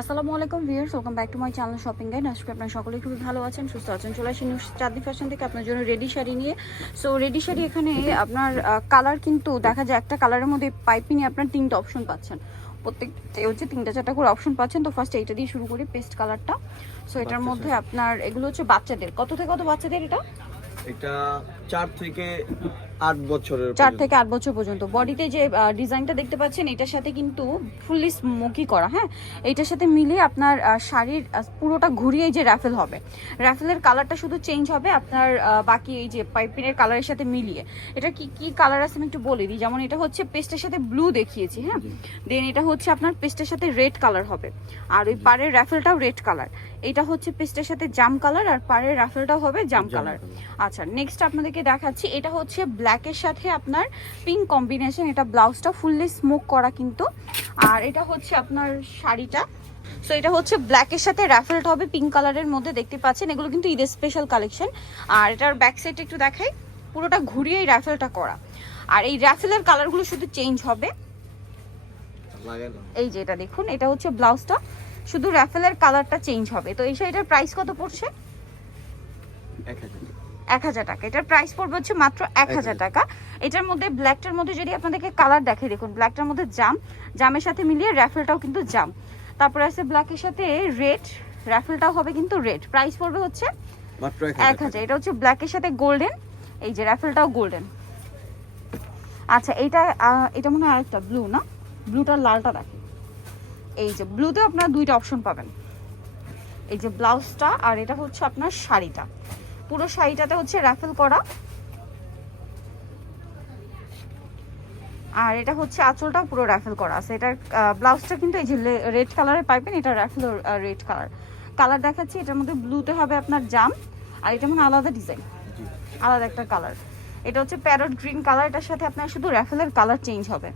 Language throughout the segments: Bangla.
আসসালামু আলাইকুম viewers welcome back to my channel shopping guide. আজকে আপনারা সকলেই খুবই ভালো আছেন সুস্থ আছেন। চলে আসেন চাঁদি ফ্যাশন থেকে আপনার জন্য রেডি শাড়ি নিয়ে। সো রেডি শাড়ি এখানে আপনার কালার কিন্তু দেখা যায় একটা কালারের মধ্যে পাইপিংয়ে আপনার তিনটা অপশন পাচ্ছেন। প্রত্যেকটা হচ্ছে তিনটা চারটা করে অপশন পাচ্ছেন। তো ফার্স্ট এইটা দিয়ে শুরু করি পেস্ট কালারটা সো এটার মধ্যে আপনার এগুলো হচ্ছে বাচ্চাদের। কত থেকে কত বাচ্চাদের এটা? এটা চার থেকে আট বছরের চার পর্যন্ত। থেকে আট বছর পর্যন্ত। বডিতে যে ডিজাইনটা দেখতে পাচ্ছেন এটার সাথে কিন্তু ফুললি স্মোকি করা হ্যাঁ? এইটার সাথে মিলিয়ে আপনার শাড়ির পুরোটা ঘুরিয়ে যে র্যাফেল হবে। র্যাফেলের কালারটা শুধু চেঞ্জ হবে আপনার বাকি এই যে পাইপিনের কালারের সাথে মিলিয়ে। এটা কি কি কালার আছে আমি একটু বলে দিই? যেমন এটা হচ্ছে পেস্টের সাথে ব্লু দেখিয়েছি হ্যাঁ? দেন এটা হচ্ছে আপনার পেস্টের সাথে রেড কালার হবে। আর ওই পাড়ের র্যাফেলটাও রেড কালার এটা হচ্ছে পেস্টের সাথে জাম কালার আর পাড়ের র্যাফেলটাও হবে জাম কালার। আচ্ছা নেক্সট আপনাদেরকে দেখাচ্ছি এটা হচ্ছে ব্ল্যাকের সাথে আপনার পিঙ্ক কম্বিনেশন এটা ব্লাউজটা ফুললি স্মোক করা কিন্তু। আর এটা হচ্ছে আপনার শাড়িটা। সো এটা হচ্ছে ব্ল্যাকের সাথে র্যাফেলটা হবে পিঙ্ক কালারের মধ্যে দেখতে পাচ্ছেন এগুলো কিন্তু ঈদের স্পেশাল কালেকশন আর এটার ব্যাক সাইড একটু দেখাই পুরোটা ঘুরিয়ে এই র্যাফেলটা করা। আর এই র্যাফেলের কালারগুলো শুধু চেঞ্জ হবে। লাগে না। এই যে এটা দেখুন এটা হচ্ছে ব্লাউজটা শুধু র্যাফেলের কালারটা চেঞ্জ হবে। তো এই শাড়িটার প্রাইস কত পড়ছে? এক হাজার এক হাজার টাকা। এটার প্রাইস পড়বে হচ্ছে মাত্র এক হাজার টাকা। এটার মধ্যে ব্ল্যাকটার মধ্যে যদি আপনাদেরকে কালার দেখে দেখুন ব্ল্যাকটার মধ্যে জাম। জামের সাথে মিলিয়ে র্যাফেলটাও কিন্তু জাম। তারপরে আছে ব্ল্যাকের সাথে রেড র্যাফেলটাও হবে কিন্তু রেড প্রাইস পড়বে হচ্ছে এক হাজার এটা হচ্ছে ব্ল্যাকের সাথে গোল্ডেন এই যে র্যাফেলটাও গোল্ডেন আচ্ছা এইটা এটা মনে হয় আরেকটা ব্লু না? ব্লুটার লালটা দেখেন। এই যে ব্লুতে আপনারা দুইটা অপশন পাবেন। এই যে ব্লাউজটা আর এটা হচ্ছে আপনার শাড়িটা। পুরো শাড়িটাতে হচ্ছে র্যাফেল করা। আর এটা হচ্ছে আঁচলটাও পুরো র্যাফেল করা আছে। এটার ব্লাউজটা কিন্তু এই যে রেড কালারের পাইবেন এটা র্যাফেল রেড কালার কালার দেখাচ্ছি এটার মধ্যে ব্লুতে হবে আপনার জাম আর এটা মানে আলাদা ডিজাইন আলাদা একটা কালার এটা হচ্ছে প্যারট গ্রিন কালার এটার সাথে আপনার শুধু র্যাফেলের কালার চেঞ্জ হবে।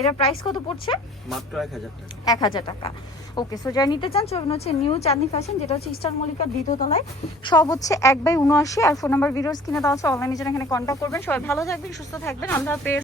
এটার প্রাইস কত পড়ছে? মাত্র এক হাজার টাকা। এক হাজার টাকা। ওকে সো যারা নিতে চান চলুন হচ্ছে নিউ চাঁদনি ফ্যাশন যেটা হচ্ছে ইস্টার মল্লিকার দ্বিতীয় তলায় সব হচ্ছে এক বাই উনআশি আর ফোন নাম্বার ভিডিওস কিনে দেওয়া আছে অনলাইনে যেন এখানে কন্ট্যাক্ট করবেন সবাই ভালো থাকবেন সুস্থ থাকবেন আমরা হাফেজ